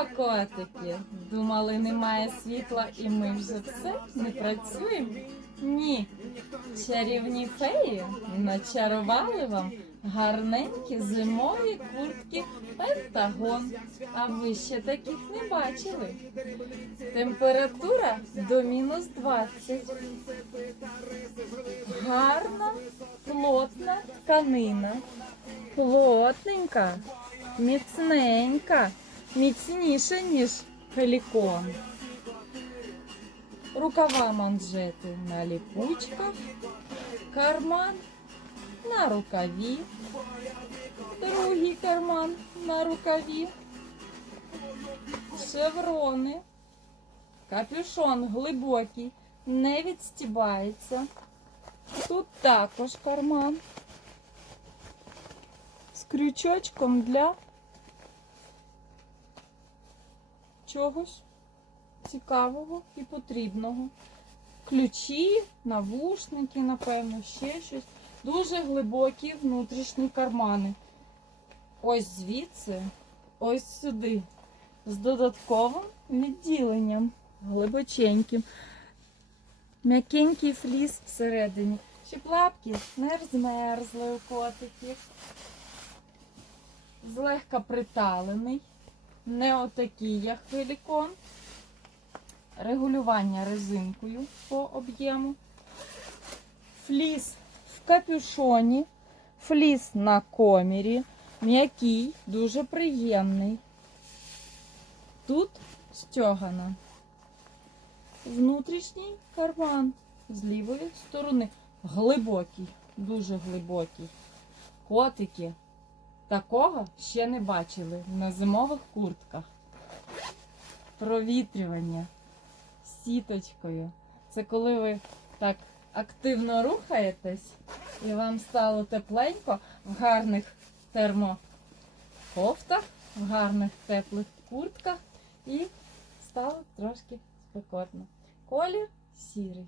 Що, котики? Думали, немає світла і ми вже все не працюємо? Ні. Чарівні феї начарували вам гарненькі зимові куртки Пентагон. А ви ще таких не бачили. Температура до мінус 20. Гарна, плотна тканина. Плотненька, міцненька, міцніша, ніж пелікон. Рукава манжети на ліпучках, карман на рукаві, другий карман на рукаві, шеврони, капюшон глибокий, не відстібається. Тут також карман з крючочком для чогось цікавого і потрібного. Ключі, навушники, напевно, ще щось. Дуже глибокі внутрішні кармани. Ось звідси, ось сюди. З додатковим відділенням. Глибоченьким. М'якенький фліс всередині. Щоб лапки не змерзли у котиків. Злегка приталений. Не отакий, як хвилікон. Регулювання резинкою по об'єму. Фліс в капюшоні. Фліс на комірі. М'який, дуже приємний. Тут стьогана. Внутрішній карман з лівої сторони. Глибокий, дуже глибокий. Котики такого ще не бачили на зимових куртках. Провітрювання сіточкою. Це коли ви так активно рухаєтесь і вам стало тепленько в гарних термокофтах, в гарних теплих куртках і стало трошки спекотно. Колір сірий.